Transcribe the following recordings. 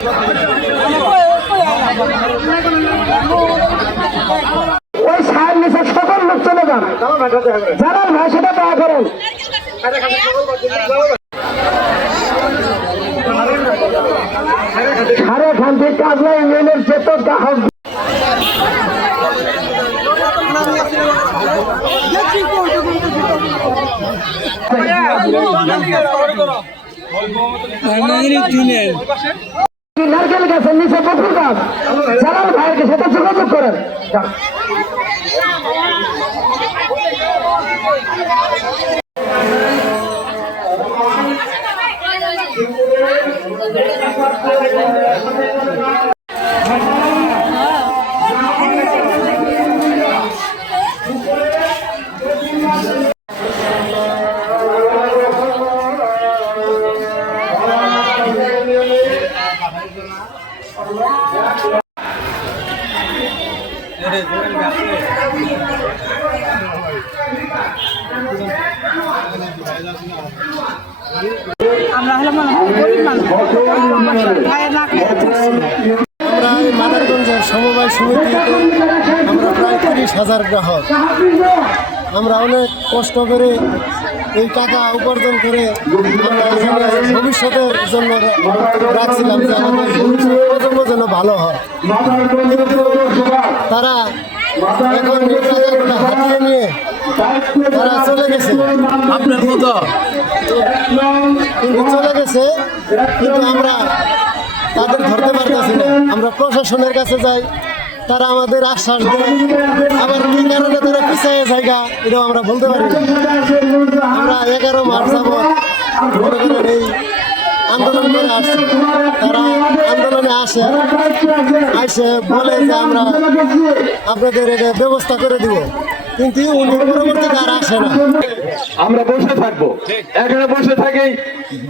ওই সার নিচে সকল লোক চলে যান, জানার ভাই সেটা দয়া করেন। সারে খান থেকে কাজলা ইউনিয়নের যত গ্রাহক নারকেল গাছের নিচে পুকুর গাছ, জালাল ভাইকে সাথে যোগাযোগ করেন। আমরা এই মাদারগঞ্জের সমবায় সমিতি, আমরা প্রায় 30,000 গ্রাহক। আমরা অনেক কষ্ট করে এই টাকা উপার্জন করে আমরা এখানে ভবিষ্যতের জন্য রাখছিলাম যে আমাদের ভবিষ্যৎ প্রজন্ম যেন ভালো হয়। কিন্তু তারা এখন এই টাকাগুলো হাতিয়ে নিয়ে তারা চলে গেছে, আপনার মতো কিন্তু চলে গেছে। কিন্তু আমরা তাদের ধরতে পারতেছি না। আমরা প্রশাসনের কাছে যাই, তারা আমাদের আশ্বাস দেয়, আবার কি কারণে তারা পিছিয়ে জায়গা এটাও আমরা বলতে পারি না। আমরা 11 মার্চ যাবৎ মনে করেন এই আন্দোলন করে আসছি। তারা আন্দোলনে আসে বলে যে আমরা আপনাদের এটা ব্যবস্থা করে দিব, কিন্তু উনি পরবর্তীতে আর আসে না। আমরা বসে থাকবো, এখানে বসে থাকি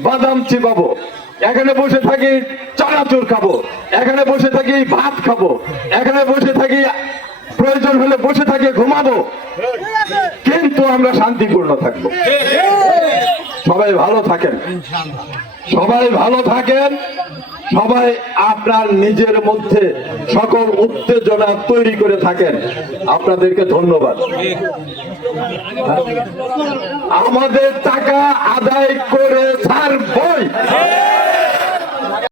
বাদাম চিবাবো, এখানে বসে থাকি চানাচুর খাবো, এখানে বসে থাকি ভাত খাবো, এখানে বসে থাকি প্রয়োজন হলে বসে থাকি ঘুমাবো, কিন্তু আমরা শান্তিপূর্ণ থাকবো। সবাই ভালো থাকেন, সবাই ভালো থাকেন। সবাই আপনার নিজের মধ্যে সকল উত্তেজনা তৈরি করে থাকেন। আপনাদেরকে ধন্যবাদ। আমাদের টাকা আদায় করে ছাড়বই।